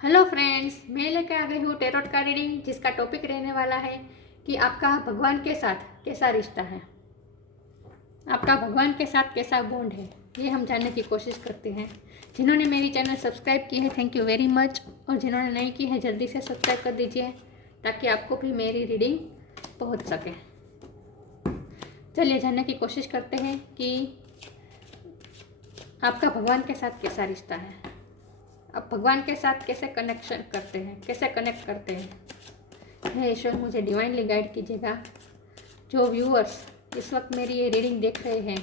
Hello friends, मैं लेकर आ गई हूँ टेरोट का रीडिंग, जिसका टॉपिक रहने वाला है कि आपका भगवान के साथ कैसा रिश्ता है, आपका भगवान के साथ कैसा बॉन्ड है। ये हम जानने की कोशिश करते हैं। जिन्होंने मेरी चैनल सब्सक्राइब की है, थैंक यू वेरी मच, और जिन्होंने नहीं की है जल्दी से सब्सक्राइब कर दीजिए ताकि आपको भी मेरी रीडिंग पहुँच सके। चलिए जानने की कोशिश करते हैं कि आपका भगवान के साथ कैसा रिश्ता है, आप भगवान के साथ कैसे कनेक्शन करते हैं, कैसे कनेक्ट करते हैं। हे ईश्वर, मुझे डिवाइनली गाइड कीजिएगा। जो व्यूअर्स इस वक्त मेरी ये रीडिंग देख रहे हैं,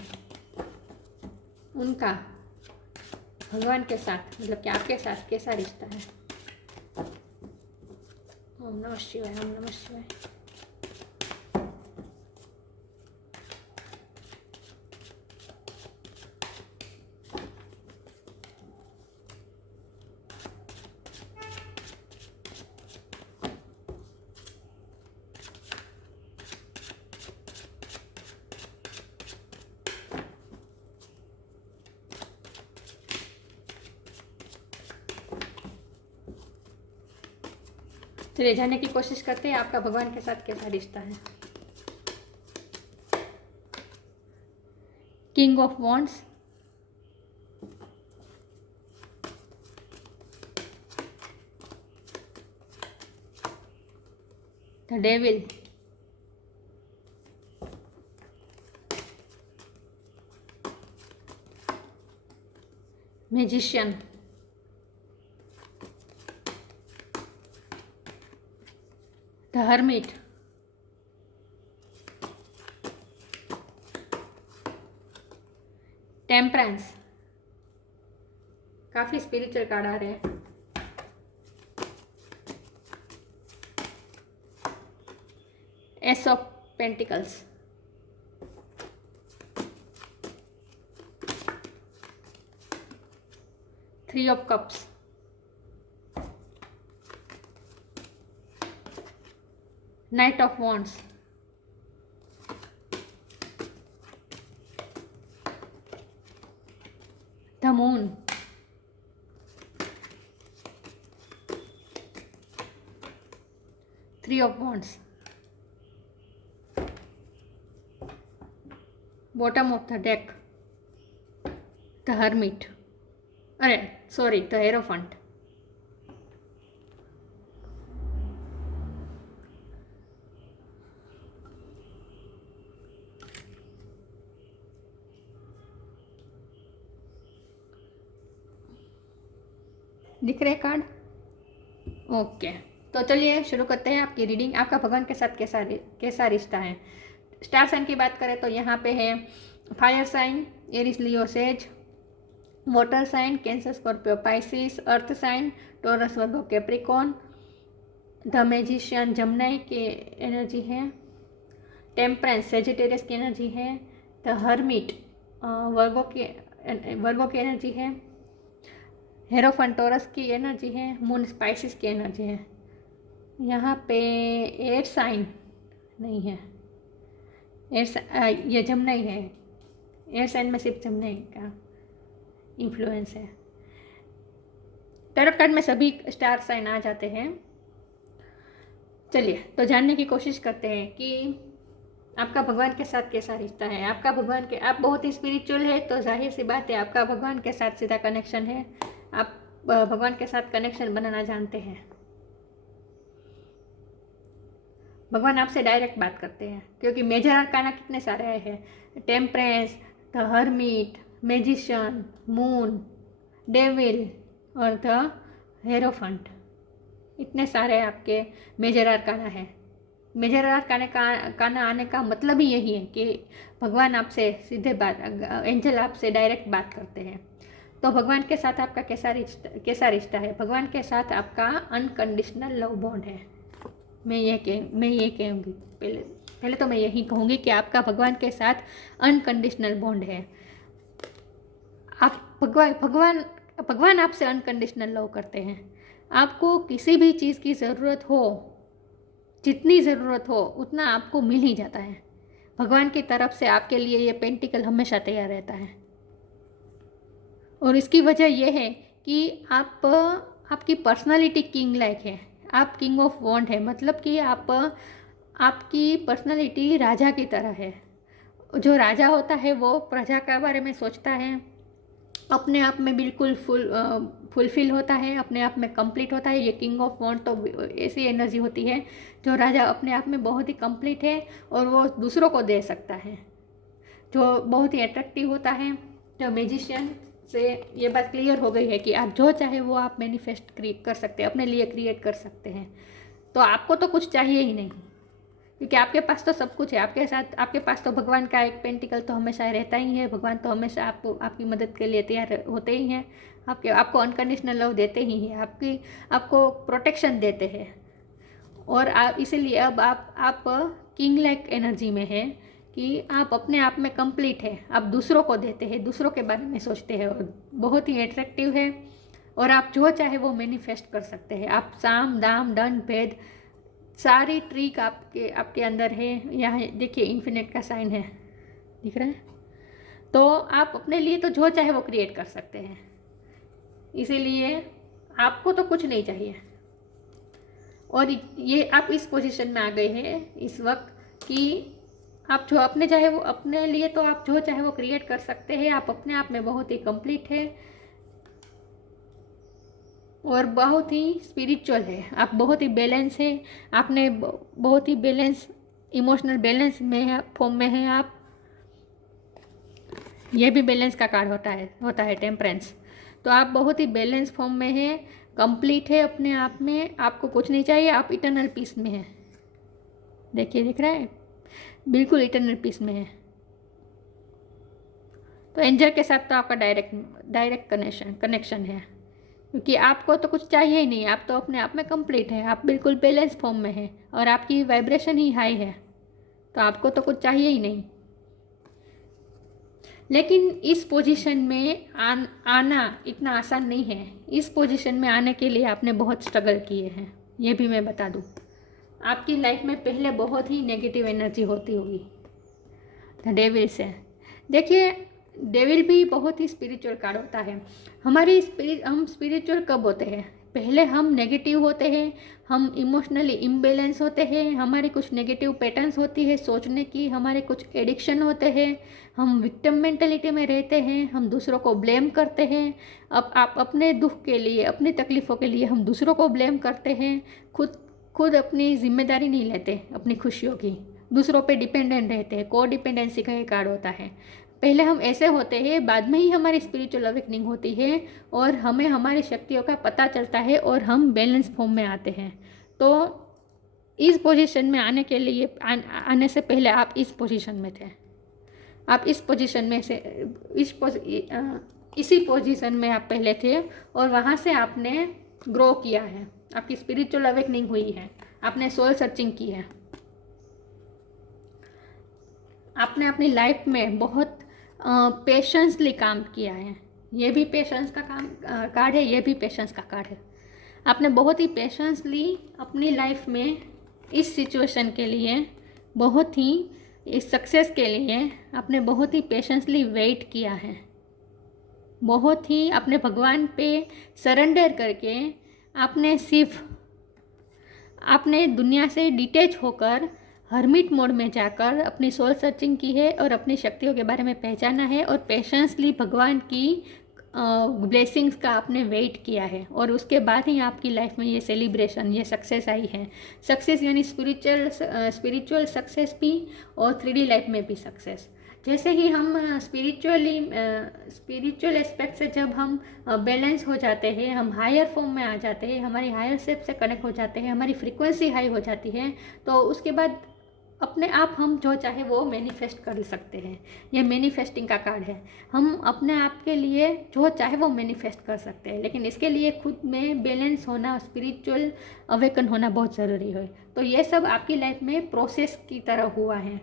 उनका भगवान के साथ मतलब कि आपके साथ कैसा रिश्ता है। ओम नमः शिवाय, ओम नमः शिवाय। चलिए जानने की कोशिश करते हैं आपका भगवान के साथ कैसा रिश्ता है। King of wands, the devil, magician, the hermit, temperance. काफ़ी स्पिरिचुअल कार्ड आ रहे हैं। S of pentacles, three of cups, night of wands, the moon, three of wands, bottom of the deck, the hermit, अरे sorry, the हेरोफंट। दिख रहे card? Okay, तो चलिए शुरू करते हैं आपकी रीडिंग। आपका भगवान के साथ कैसा रिश्ता है। स्टार साइन की बात करें तो यहाँ पे है fire sign, Aries, Leo, sage, water sign, Cancer, Scorpio, Pisces, earth sign, Taurus, Virgo, Capricorn, the magician, Gemini की एनर्जी है, टेम्परेंस, सेजिटेरियस की एनर्जी है, द हर्मिट, वर्गो की एनर्जी है, हेरोफंट, टॉरस की एनर्जी है, मून, स्पाइसिस की energy है। यहाँ पे एयर साइन नहीं है, ये जमनाई है। एयर साइन में सिर्फ जमनाई का इन्फ्लुएंस है। टैरोट कार्ड में सभी स्टार साइन आ जाते हैं। चलिए तो जानने की कोशिश करते हैं कि आपका भगवान के साथ कैसा रिश्ता है। आपका भगवान के आप बहुत ही स्पिरिचुअल है, तो जाहिर सी बात है आपका भगवान के साथ सीधा कनेक्शन है। आप भगवान के साथ कनेक्शन बनाना जानते हैं। भगवान आपसे डायरेक्ट बात करते हैं, क्योंकि मेजर आर्काना कितने सारे आए हैं। Temperance, the hermit, magician, moon, devil और द हेरोफंट, इतने सारे आपके मेजर आर्काना है। मेजर आर्काना आने का मतलब ही यही है कि भगवान आपसे सीधे बात, एंजल आपसे डायरेक्ट बात करते हैं। तो भगवान के साथ आपका कैसा रिश्ता है। भगवान के साथ आपका अनकंडीशनल लव बॉन्ड है। मैं ये कहूँगी, पहले तो मैं यही कहूँगी कि आपका भगवान के साथ अनकंडीशनल बॉन्ड है। आप भगवान आपसे अनकंडीशनल लव करते हैं। आपको किसी भी चीज़ की ज़रूरत हो, जितनी ज़रूरत हो उतना आपको मिल ही जाता है। भगवान की तरफ से आपके लिए ये पेंटिकल हमेशा तैयार रहता है। और इसकी वजह यह है कि आप आपकी पर्सनालिटी किंग लाइक है, आप किंग ऑफ वॉन्ड है, मतलब कि आपकी पर्सनालिटी राजा की तरह है। जो राजा होता है वो प्रजा के बारे में सोचता है, अपने आप में बिल्कुल फुलफिल होता है, अपने आप में कंप्लीट होता है। ये किंग ऑफ वॉन्ड तो ऐसी एनर्जी होती है जो राजा अपने आप में बहुत ही कंप्लीट है और वो दूसरों को दे सकता है, जो बहुत ही अट्रैक्टिव होता है। जो मैजिशियन से ये बात क्लियर हो गई है कि आप जो चाहे वो आप मैनिफेस्ट कर सकते हैं, अपने लिए क्रिएट कर सकते हैं। तो आपको तो कुछ चाहिए ही नहीं, क्योंकि आपके पास तो सब कुछ है। आपके साथ, आपके पास तो भगवान का एक पेंटिकल तो हमेशा रहता ही है। भगवान तो हमेशा आपकी मदद के लिए तैयार होते ही हैं। आपको अनकंडीशनल लव देते ही हैं, आपको प्रोटेक्शन देते हैं। और इसीलिए अब आप किंग लाइक एनर्जी में है कि आप अपने आप में कंप्लीट है, आप दूसरों को देते हैं, दूसरों के बारे में सोचते हैं और बहुत ही अट्रैक्टिव है। और आप जो चाहे वो मैनिफेस्ट कर सकते हैं। आप साम दाम दंड भेद सारी ट्रिक आपके अंदर है। यहाँ देखिए इन्फिनिट का साइन है, दिख रहा है। तो आप अपने लिए तो जो चाहे वो क्रिएट कर सकते हैं, इसीलिए आपको तो कुछ नहीं चाहिए। और ये आप इस पोजीशन में आ गए हैं इस वक्त कि आप जो अपने चाहे वो, अपने लिए तो आप जो चाहे वो क्रिएट कर सकते हैं। आप अपने आप में बहुत ही कंप्लीट है और बहुत ही स्पिरिचुअल है। आप बहुत ही बैलेंस है, आपने बहुत ही बैलेंस, इमोशनल बैलेंस में है, फॉर्म में है आप। ये भी बैलेंस का कार्ड होता है टेम्परेंस। तो आप बहुत ही बैलेंस फॉर्म में है, कंप्लीट है अपने आप में, आपको कुछ नहीं चाहिए, आप इटर्नल पीस में है। देखिए, दिख रहा है, बिल्कुल इटर्नल पीस में है। तो एंजल के साथ तो आपका डायरेक्ट कनेक्शन है, क्योंकि आपको तो कुछ चाहिए ही नहीं, आप तो अपने आप में कंप्लीट है, आप बिल्कुल बैलेंस फॉर्म में है और आपकी वाइब्रेशन ही हाई है, तो आपको तो कुछ चाहिए ही नहीं। लेकिन इस पोजीशन में आना इतना आसान नहीं है। इस पोजीशन में आने के लिए आपने बहुत स्ट्रगल किए हैं, ये भी मैं बता दूं। आपकी लाइफ में पहले बहुत ही नेगेटिव एनर्जी होती होगी डेविल से। देखिए, डेविल भी बहुत ही स्पिरिचुअल कार्ड होता है। हम स्पिरिचुअल कब होते हैं? पहले हम नेगेटिव होते हैं, हम इमोशनली इम्बैलेंस होते हैं, हमारी कुछ नेगेटिव पैटर्न्स होती है सोचने की, हमारे कुछ एडिक्शन होते हैं, हम विक्टिम मेंटलिटी में रहते हैं, हम दूसरों को ब्लेम करते हैं। अब आप अपने दुख के लिए, अपनी तकलीफ़ों के लिए हम दूसरों को ब्लेम करते हैं, खुद अपनी जिम्मेदारी नहीं लेते अपनी खुशियों की, दूसरों पे डिपेंडेंट रहते हैं। को डिपेंडेंसी का एक कार्ड होता है। पहले हम ऐसे होते हैं, बाद में ही हमारी स्पिरिचुअल अवेकनिंग होती है और हमें हमारी शक्तियों का पता चलता है और हम बैलेंस फॉर्म में आते हैं। तो इस पोजीशन में आने के लिए, आने से पहले आप इस पोजीशन में थे। आप इस पोजीशन में से इसी पोजीशन में आप पहले थे और वहाँ से आपने ग्रो किया है, आपकी स्पिरिचुअल अवेकनिंग हुई है, आपने सोल सर्चिंग की है, आपने अपनी लाइफ में बहुत पेशेंसली काम किया है। ये भी पेशेंस का कार्ड है, ये भी पेशेंस का कार्ड है। आपने बहुत ही पेशेंसली अपनी लाइफ में इस सिचुएशन के लिए, बहुत ही इस सक्सेस के लिए आपने बहुत ही पेशेंसली वेट किया है। बहुत ही अपने भगवान पे सरेंडर करके आपने दुनिया से डिटैच होकर हर्मिट मोड में जाकर अपनी सोल सर्चिंग की है और अपनी शक्तियों के बारे में पहचाना है और पेशेंसली भगवान की ब्लेसिंग्स का आपने वेट किया है और उसके बाद ही आपकी लाइफ में ये सेलिब्रेशन, ये सक्सेस आई है। सक्सेस यानी स्पिरिचुअल सक्सेस भी और 3D लाइफ में भी सक्सेस। जैसे ही हम स्पिरिचुअल एस्पेक्ट से जब हम बैलेंस हो जाते हैं, हम हायर फॉर्म में आ जाते हैं, हमारी हायर सेल्फ से कनेक्ट हो जाते हैं, हमारी फ्रीक्वेंसी हाई हो जाती है, तो उसके बाद अपने आप हम जो चाहे वो मैनिफेस्ट कर सकते हैं। ये मैनिफेस्टिंग का कार्ड है। हम अपने आप के लिए जो चाहे वो मैनिफेस्ट कर सकते हैं, लेकिन इसके लिए खुद में बैलेंस होना, स्पिरिचुअल अवेकन होना बहुत ज़रूरी है। तो ये सब आपकी लाइफ में प्रोसेस की तरह हुआ है,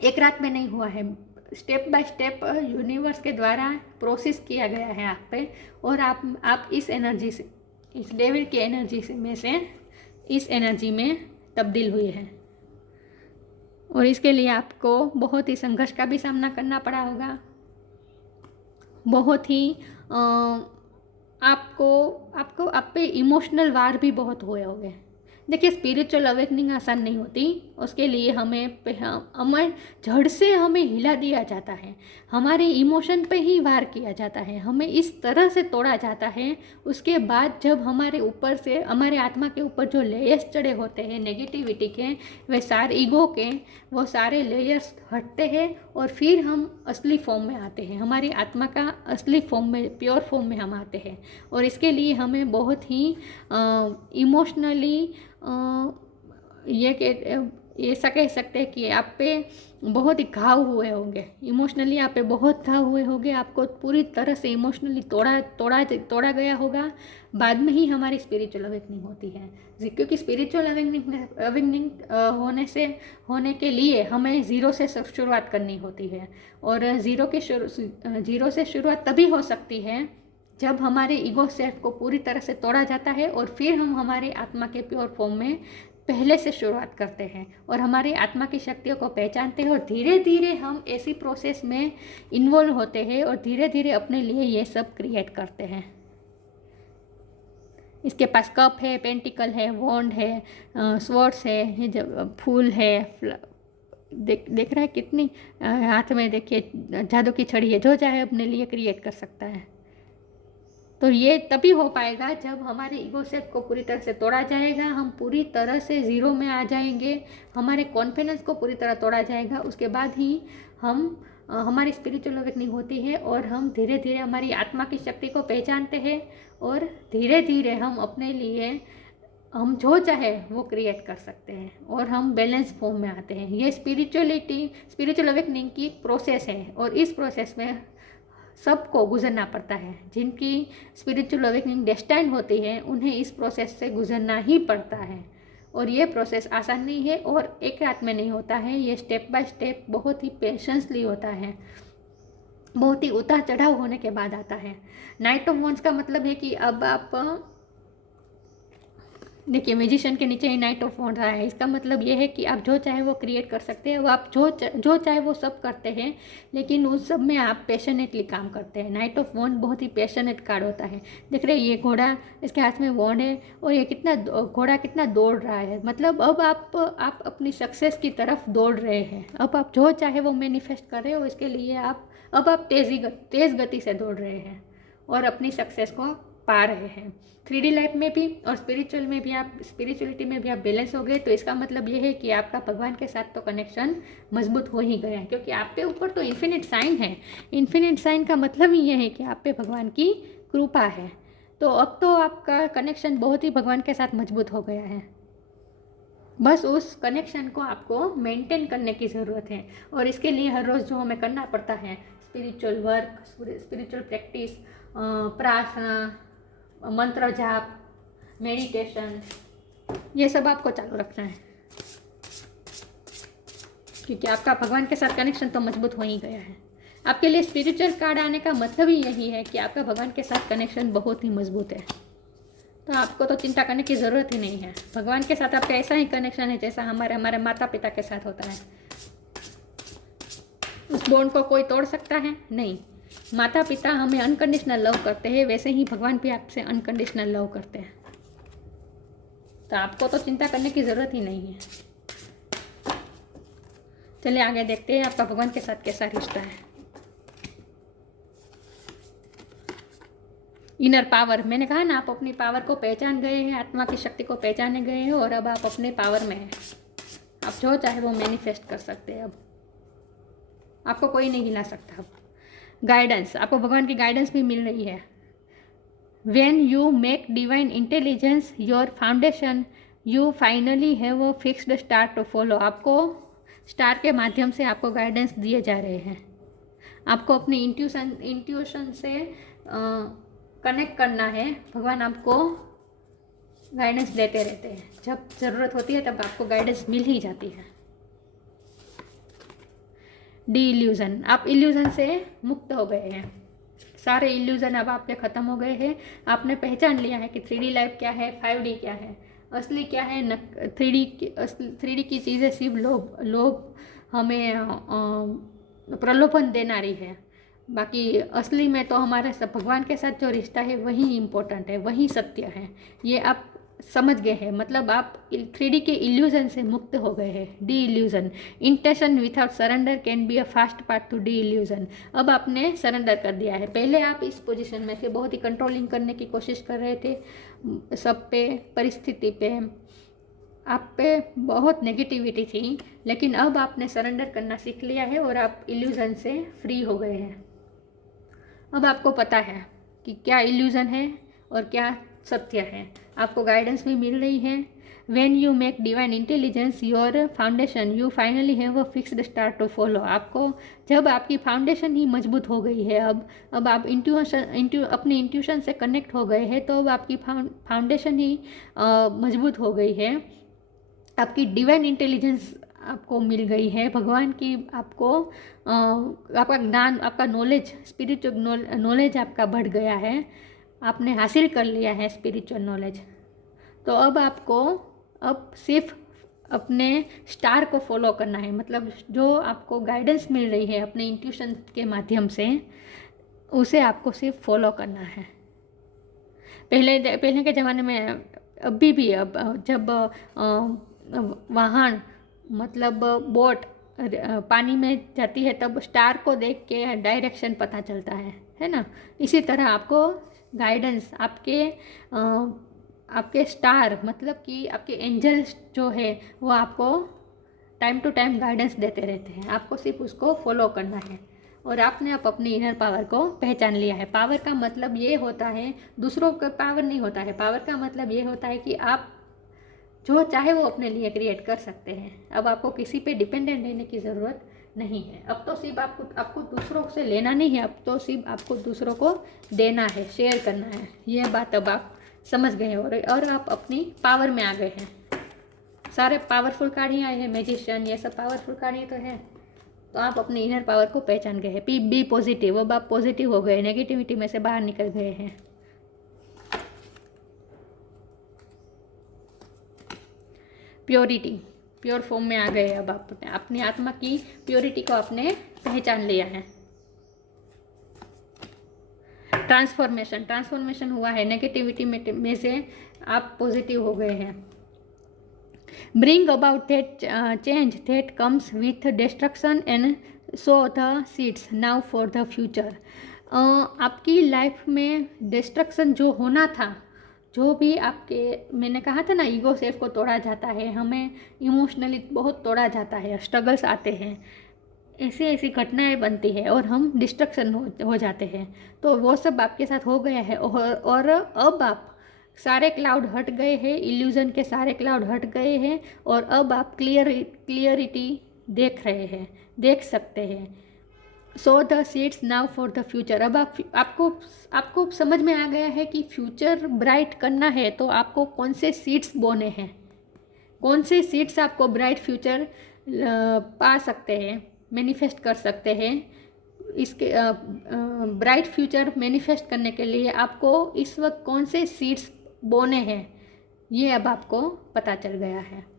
एक रात में नहीं हुआ है। स्टेप बाय स्टेप यूनिवर्स के द्वारा प्रोसेस किया गया है आप पे, और आप इस एनर्जी से, इस डेविल की एनर्जी से इस एनर्जी में तब्दील हुए हैं। और इसके लिए आपको बहुत ही संघर्ष का भी सामना करना पड़ा होगा, बहुत ही आपको आपको आप पे इमोशनल वार भी बहुत हुए होंगे। देखिए, स्पिरिचुअल अवेकनिंग आसान नहीं होती। उसके लिए हमें जड़ से हमें हिला दिया जाता है, हमारे इमोशन पे ही वार किया जाता है, हमें इस तरह से तोड़ा जाता है। उसके बाद जब हमारे ऊपर से, हमारे आत्मा के ऊपर जो लेयर्स चढ़े होते हैं नेगेटिविटी के, वे सारे ईगो के, वो सारे लेयर्स हटते हैं और फिर हम असली फॉर्म में आते हैं, हमारी आत्मा का असली फॉर्म में, प्योर फॉर्म में हम आते हैं। और इसके लिए हमें बहुत ही इमोशनली ये ऐसा कह सकते हैं कि आप पे बहुत ही घाव हुए होंगे, इमोशनली आप पे बहुत घाव हुए होंगे, आपको पूरी तरह से इमोशनली तोड़ा गया होगा। बाद में ही हमारी स्पिरिचुअल अवेकनिंग होती है, क्योंकि स्पिरिचुअल अवेकनिंग होने के लिए हमें ज़ीरो से शुरुआत करनी होती है। और ज़ीरो से शुरुआत तभी हो सकती है जब हमारे ईगो सेल्फ को पूरी तरह से तोड़ा जाता है और फिर हम हमारे आत्मा के प्योर फॉर्म में पहले से शुरुआत करते हैं और हमारी आत्मा की शक्तियों को पहचानते हैं। और धीरे धीरे हम ऐसी प्रोसेस में इन्वॉल्व होते हैं और धीरे धीरे अपने लिए ये सब क्रिएट करते हैं। इसके पास कप है, पेंटिकल है, वॉन्ड है, स्वॉर्ड्स है, ये जब फूल है, देख रहा है कितनी, हाथ में देखिए जादू की छड़ी है, जो चाहे अपने लिए क्रिएट कर सकता है। तो ये तभी हो पाएगा जब हमारे ईगो सेल्फ को पूरी तरह से तोड़ा जाएगा, हम पूरी तरह से ज़ीरो में आ जाएंगे, हमारे कॉन्फिडेंस को पूरी तरह तोड़ा जाएगा। उसके बाद ही हमारी स्पिरिचुअल अवेकनिंग होती है और हम धीरे धीरे हमारी आत्मा की शक्ति को पहचानते हैं और धीरे धीरे हम अपने लिए हम जो चाहे वो क्रिएट कर सकते हैं और हम बैलेंस फॉर्म में आते हैं। ये स्पिरिचुअल अवेकनिंग की प्रोसेस है और इस प्रोसेस में सबको गुजरना पड़ता है। जिनकी स्पिरिचुअल अवेकनिंग डेस्टाइन होती है उन्हें इस प्रोसेस से गुजरना ही पड़ता है। और ये प्रोसेस आसान नहीं है और एक रात में नहीं होता है, ये स्टेप बाय स्टेप बहुत ही पेशेंसली होता है, बहुत ही उतार चढ़ाव होने के बाद आता है। नाइट ऑफ वॉन्ड्स का मतलब है कि अब आप देखिए, म्यूजिशियन के नीचे ही नाइट ऑफ वॉन्ड्स आया है। इसका मतलब ये है कि आप जो चाहे वो क्रिएट कर सकते हैं, वो आप जो चाहे वो सब करते हैं, लेकिन उस सब में आप पैशनेटली काम करते हैं। नाइट ऑफ वॉन्ड बहुत ही पैशनेट कार्ड होता है। देख रहे हैं ये घोड़ा, इसके हाथ में वॉन्ड है और ये घोड़ा कितना दौड़ रहा है। मतलब अब आप अपनी सक्सेस की तरफ दौड़ रहे हैं। अब आप जो चाहे वो मैनिफेस्ट कर रहे हो, इसके लिए आप तेज़ गति से दौड़ रहे हैं और अपनी सक्सेस को पा रहे हैं। 3D लाइफ में भी और स्पिरिचुअलिटी में भी आप बैलेंस हो गए, तो इसका मतलब ये है कि आपका भगवान के साथ तो कनेक्शन मजबूत हो ही गया है, क्योंकि आप पे ऊपर तो इन्फिनिट साइन है। इन्फिनिट साइन का मतलब ही ये है कि आप पे भगवान की कृपा है। तो अब तो आपका कनेक्शन बहुत ही भगवान के साथ मजबूत हो गया है। बस उस कनेक्शन को आपको मेंटेन करने की ज़रूरत है और इसके लिए हर रोज़ जो हमें करना पड़ता है, स्पिरिचुअल वर्क, स्पिरिचुअल प्रैक्टिस, प्रार्थना, मंत्र जाप, मेडिटेशन, ये सब आपको चालू रखना है, क्योंकि आपका भगवान के साथ कनेक्शन तो मजबूत हो ही गया है। आपके लिए स्पिरिचुअल कार्ड आने का मतलब ही यही है कि आपका भगवान के साथ कनेक्शन बहुत ही मजबूत है। तो आपको तो चिंता करने की ज़रूरत ही नहीं है। भगवान के साथ आपका ऐसा ही कनेक्शन है जैसा हमारे माता पिता के साथ होता है। उस बॉन्ड को कोई तोड़ सकता है? नहीं। माता पिता हमें अनकंडीशनल लव करते हैं, वैसे ही भगवान भी आपसे अनकंडीशनल लव करते हैं। तो आपको तो चिंता करने की ज़रूरत ही नहीं है। चलिए आगे देखते हैं आपका भगवान के साथ कैसा रिश्ता है। इनर पावर, मैंने कहा ना, आप अपनी पावर को पहचान गए हैं, आत्मा की शक्ति को पहचाने गए हैं और अब आप अपने पावर में हैं। आप जो चाहे वो मैनिफेस्ट कर सकते हैं। अब आपको कोई नहीं हिला सकता। अब गाइडेंस, आपको भगवान की गाइडेंस भी मिल रही है। When you make divine intelligence your foundation, you finally have a fixed star to follow. आपको स्टार के माध्यम से आपको गाइडेंस दिए जा रहे हैं। आपको अपनी इंट्यूशन से कनेक्ट करना है। भगवान आपको गाइडेंस देते रहते हैं, जब ज़रूरत होती है तब आपको गाइडेंस मिल ही जाती है। डी इल्यूज़न, आप इल्यूज़न से मुक्त हो गए हैं। सारे इल्यूज़न अब आपके ख़त्म हो गए हैं। आपने पहचान लिया है कि 3D लाइफ क्या है, 5D क्या है, असली क्या है। 3D की चीज़ें सिर्फ लोग हमें प्रलोभन देना रही है। बाकी असली में तो हमारे सब भगवान के साथ जो रिश्ता है वही इम्पोर्टेंट है, वही सत्य है। ये आप समझ गए हैं, मतलब आप 3D के इल्यूजन से मुक्त हो गए हैं। D illusion, intention without surrender can be a fast part two D illusion. अब आपने सरेंडर कर दिया है। पहले आप इस पोजीशन में थे, बहुत ही कंट्रोलिंग करने की कोशिश कर रहे थे सब पे, परिस्थिति पे, आप पे बहुत नेगेटिविटी थी, लेकिन अब आपने सरेंडर करना सीख लिया है और आप इल्यूजन से फ्री हो गए हैं। अब आपको पता है कि क्या इल्यूजन है और क्या सत्य है। आपको गाइडेंस भी मिल रही है। When you make divine intelligence your foundation you finally have a fixed star to follow. आपको जब आपकी फाउंडेशन ही मजबूत हो गई है, अब आप अपनी इंट्यूशन से कनेक्ट हो गए हैं, तो अब आपकी फाउंडेशन ही मजबूत हो गई है। आपकी डिवाइन इंटेलिजेंस आपको मिल गई है, भगवान की आपको आपका ज्ञान, आपका नॉलेज, स्पिरिचुअल नॉलेज आपका बढ़ गया है। आपने हासिल कर लिया है स्पिरिचुअल नॉलेज। तो अब आपको सिर्फ अपने स्टार को फॉलो करना है, मतलब जो आपको गाइडेंस मिल रही है अपने इंट्यूशन के माध्यम से, उसे आपको सिर्फ फॉलो करना है। पहले के ज़माने में, अभी भी, अब जब वाहन मतलब बोट पानी में जाती है तब स्टार को देख के डायरेक्शन पता चलता है ना। इसी तरह आपको गाइडेंस आपके स्टार, मतलब कि आपके एंजल्स जो है वो आपको टाइम टू टाइम गाइडेंस देते रहते हैं। आपको सिर्फ उसको फॉलो करना है। और आपने अब अपनी इनर पावर को पहचान लिया है। पावर का मतलब ये होता है, दूसरों का पावर नहीं होता है। पावर का मतलब ये होता है कि आप जो चाहे वो अपने लिए क्रिएट कर सकते हैं। अब आपको किसी पे डिपेंडेंट रहने की ज़रूरत नहीं है। अब तो सिर्फ आपको दूसरों से लेना नहीं है, अब तो सिर्फ आपको दूसरों को देना है, शेयर करना है। ये बात अब आप समझ गए और आप अपनी पावर में आ गए हैं। सारे पावरफुल कार्ड ही आए हैं, मैजिशियन, ये सब पावरफुल कार्ड ही तो है। तो आप अपनी इनर पावर को पहचान गए हैं। बी पॉजिटिव, अब आप पॉजिटिव हो गए, नेगेटिविटी में से बाहर निकल गए हैं। प्योरिटी, प्योर फॉर्म में आ गए। अब आप अपनी आत्मा की प्योरिटी को आपने पहचान लिया है। ट्रांसफॉर्मेशन हुआ है, नेगेटिविटी में से आप पॉजिटिव हो गए हैं। Bring about that change that comes with destruction and so the seeds now for the future. आपकी लाइफ में डिस्ट्रक्शन जो होना था, जो भी आपके, मैंने कहा था ना, ईगो सेल्फ को तोड़ा जाता है, हमें इमोशनली बहुत तोड़ा जाता है, स्ट्रगल्स आते हैं, ऐसी घटनाएं बनती है और हम डिस्ट्रक्शन हो जाते हैं। तो वो सब आपके साथ हो गया है और अब आप सारे क्लाउड हट गए हैं, इल्यूजन के सारे क्लाउड हट गए हैं और अब आप क्लियरिटी देख रहे हैं, देख सकते हैं। So the seeds now for the future. अब आपको समझ में आ गया है कि फ्यूचर ब्राइट करना है तो आपको कौन से सीड्स बोने हैं, कौन से सीड्स आपको ब्राइट फ्यूचर पा सकते हैं, मैनिफेस्ट कर सकते हैं। इसके ब्राइट फ्यूचर मैनिफेस्ट करने के लिए आपको इस वक्त कौन से सीड्स बोने हैं, ये अब आपको पता चल गया है।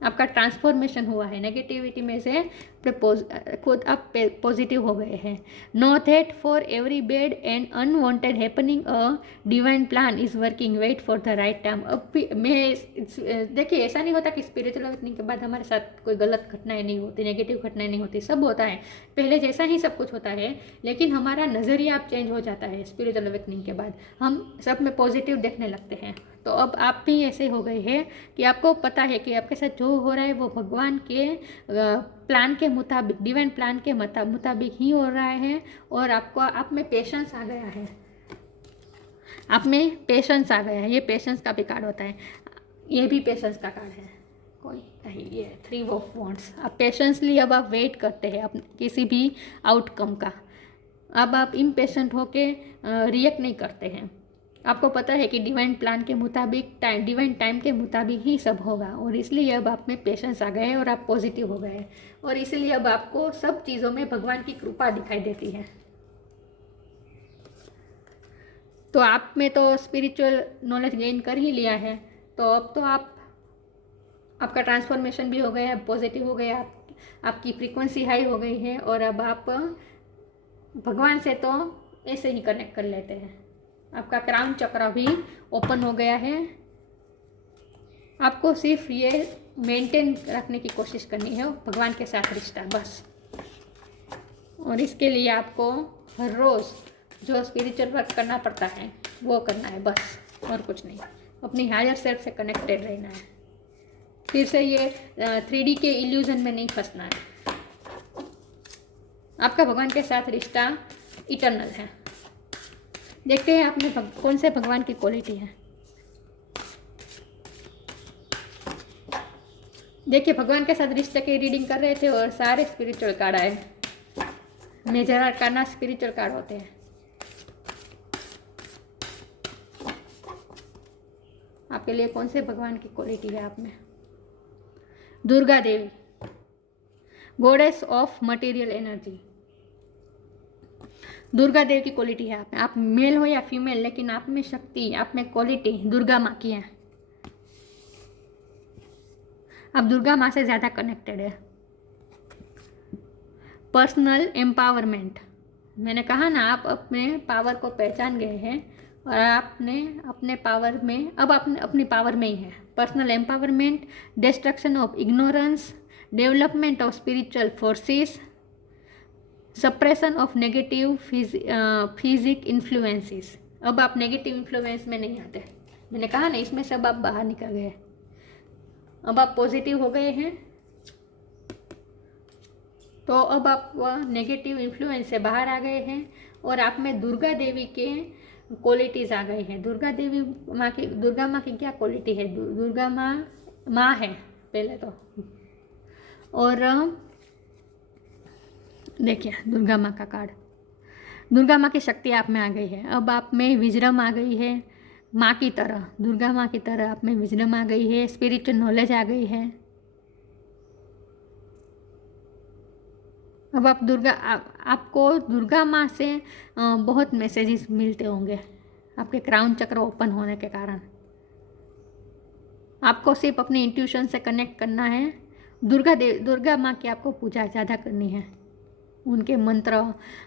आपका ट्रांसफॉर्मेशन हुआ है, नेगेटिविटी में से खुद आप पॉजिटिव हो गए हैं। Know that for every bad and unwanted happening a divine plan is working, wait for the right time. अब भी देखिए, ऐसा नहीं होता कि स्पिरिचुअल अवेकनिंग के बाद हमारे साथ कोई गलत घटनाएं नहीं होती, नेगेटिव घटनाएं नहीं होती, सब होता है, पहले जैसा ही सब कुछ होता है, लेकिन हमारा नज़रिया अब चेंज हो जाता है। स्पिरिचुअल अवेकनिंग के बाद हम सब में पॉजिटिव देखने लगते हैं। तो अब आप भी ऐसे हो गए हैं कि आपको पता है कि आपके साथ जो हो रहा है वो भगवान के प्लान के मुताबिक, डिवाइन प्लान के मुताबिक ही हो रहा है। और आप में पेशेंस आ गया है, आप में पेशेंस आ गया है। ये पेशेंस का भी कार्ड होता है, ये भी पेशेंस का कार्ड है। कोई नहीं, ये 3 ऑफ वॉन्ड्स। आप पेशेंसली अब आप वेट करते हैं किसी भी आउटकम का। अब आप इम्पेशेंट होके रिएक्ट नहीं करते हैं। आपको पता है कि डिवाइन प्लान के मुताबिक, डिवाइन टाइम के मुताबिक ही सब होगा, और इसलिए अब आप में पेशेंस आ गए और आप पॉजिटिव हो गए, और इसलिए अब आपको सब चीज़ों में भगवान की कृपा दिखाई देती है। तो आप में तो स्पिरिचुअल नॉलेज गेन कर ही लिया है, तो अब तो आपका ट्रांसफॉर्मेशन भी हो गया है, पॉजिटिव हो गया, आपकी फ्रीक्वेंसी हाई हो गई है, और अब आप भगवान से तो ऐसे ही कनेक्ट कर लेते हैं। आपका क्राउन चक्र भी ओपन हो गया है। आपको सिर्फ ये मेंटेन रखने की कोशिश करनी है भगवान के साथ रिश्ता, बस। और इसके लिए आपको हर रोज़ जो स्पिरिचुअल वर्क करना पड़ता है वो करना है, बस, और कुछ नहीं। अपनी हायर सेल्फ से कनेक्टेड रहना है। फिर से ये 3D के इल्यूजन में नहीं फंसना है। आपका भगवान के साथ रिश्ता इटर्नल है। देखते हैं आप में कौन से भगवान की क्वालिटी है। देखिए, भगवान के साथ रिश्ते की रीडिंग कर रहे थे और सारे स्पिरिचुअल कार्ड आए। मेजर आर्काना स्पिरिचुअल कार्ड होते हैं। आपके लिए कौन से भगवान की क्वालिटी है आप में? Durga Devi, goddess of material energy. Durga Devi की क्वालिटी है आप में। आप मेल हो या फीमेल, लेकिन आप में शक्ति, आप में क्वालिटी दुर्गा माँ की है। आप दुर्गा माँ से ज़्यादा कनेक्टेड है। पर्सनल एम्पावरमेंट, मैंने कहा ना, आप अपने पावर को पहचान गए हैं और आपने अपने पावर में, अब आप अपनी पावर में ही है। Personal empowerment, destruction of ignorance, development of spiritual forces, suppression of negative psychic influences. अब आप नेगेटिव इन्फ्लुएंस में नहीं आते। मैंने कहा ना, इसमें सब आप बाहर निकल गए। अब आप पॉजिटिव हो गए हैं, तो अब आप नेगेटिव इन्फ्लुएंस से बाहर आ गए हैं और आप में दुर्गा देवी के क्वालिटीज़ आ गई हैं। दुर्गा माँ की क्या क्वालिटी है? दुर्गा माँ है पहले तो। और देखिए, दुर्गा माँ का कार्ड, दुर्गा माँ की शक्ति आप में आ गई है। अब आप में विजडम आ गई है, माँ की तरह, दुर्गा माँ की तरह आप में विजडम आ गई है, स्पिरिचुअल नॉलेज आ गई है। अब आप आपको दुर्गा माँ से बहुत मैसेजेस मिलते होंगे आपके क्राउन चक्र ओपन होने के कारण। आपको सिर्फ अपनी इंट्यूशन से कनेक्ट करना है। दुर्गा माँ की आपको पूजा ज़्यादा करनी है। उनके मंत्र,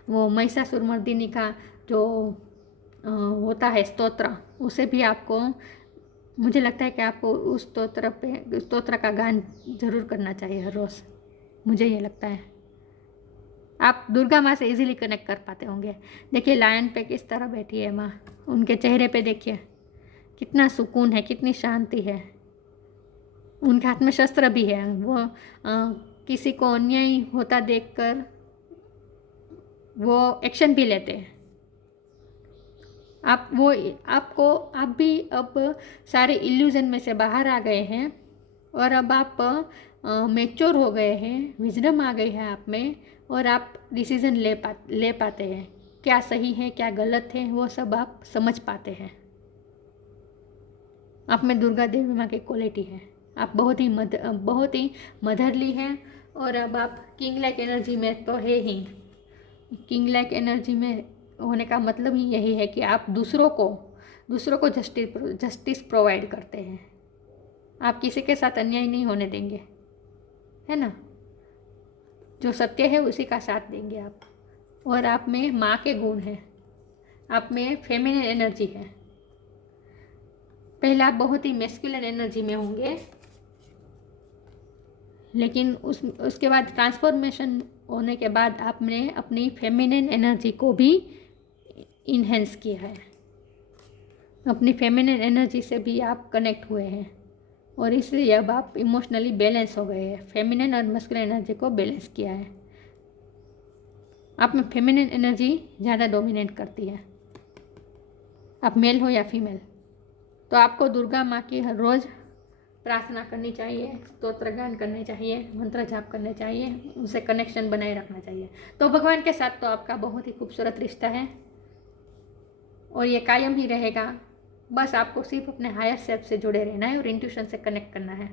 वो महिषासुरमर्दिनी का जो होता है स्तोत्र, उसे भी आपको, मुझे लगता है कि आपको उस स्तोत्र का गान जरूर करना चाहिए हर रोज़। मुझे ये लगता है आप दुर्गा माँ से इजीली कनेक्ट कर पाते होंगे। देखिए, लायन पे किस तरह बैठी है माँ, उनके चेहरे पे देखिए कितना सुकून है, कितनी शांति है। उनके हाथ में शस्त्र भी है। वो किसी को अन्याय होता देखकर वो एक्शन भी लेते हैं। आप भी अब सारे इल्यूजन में से बाहर आ गए हैं और अब आप मैच्योर हो गए हैं, विजडम आ गई है आप में, और आप डिसीजन ले पाते हैं। क्या सही है, क्या गलत है, वो सब आप समझ पाते हैं। आप में दुर्गा देवी माँ की क्वालिटी है। आप बहुत ही मदरली हैं। और अब आप किंग लाइक एनर्जी में तो है ही। किंग लाइक एनर्जी में होने का मतलब ही यही है कि आप दूसरों को जस्टिस प्रोवाइड करते हैं। आप किसी के साथ अन्याय नहीं होने देंगे, है ना। जो सत्य है उसी का साथ देंगे आप। और आप में माँ के गुण हैं। आप में फेमिनिन एनर्जी है। पहले आप बहुत ही मैस्कुलिन एनर्जी में होंगे, लेकिन उसके बाद ट्रांसफॉर्मेशन होने के बाद आपने अपनी फेमिनिन एनर्जी को भी इन्हेंस किया है। अपनी फेमिनिन एनर्जी से भी आप कनेक्ट हुए हैं और इसलिए अब आप इमोशनली बैलेंस हो गए हैं। फेमिनिन और मस्कुलिन एनर्जी को बैलेंस किया है। आप में फेमिनिन एनर्जी ज़्यादा डोमिनेट करती है। आप मेल हो या फीमेल, तो आपको दुर्गा माँ की हर रोज़ प्रार्थना करनी चाहिए, स्तोत्र गान करने चाहिए, मंत्र जाप करने चाहिए, उनसे कनेक्शन बनाए रखना चाहिए। तो भगवान के साथ तो आपका बहुत ही खूबसूरत रिश्ता है और ये कायम ही रहेगा। बस आपको सिर्फ अपने हायर सेल्फ से जुड़े रहना है और इंट्यूशन से कनेक्ट करना है।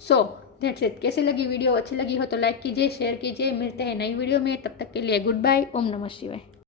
So that's it. कैसी लगी वीडियो? अच्छी लगी हो तो लाइक कीजिए, शेयर कीजिए। मिलते हैं नई वीडियो में, तब तक के लिए गुड बाय। ओम नमः शिवाय।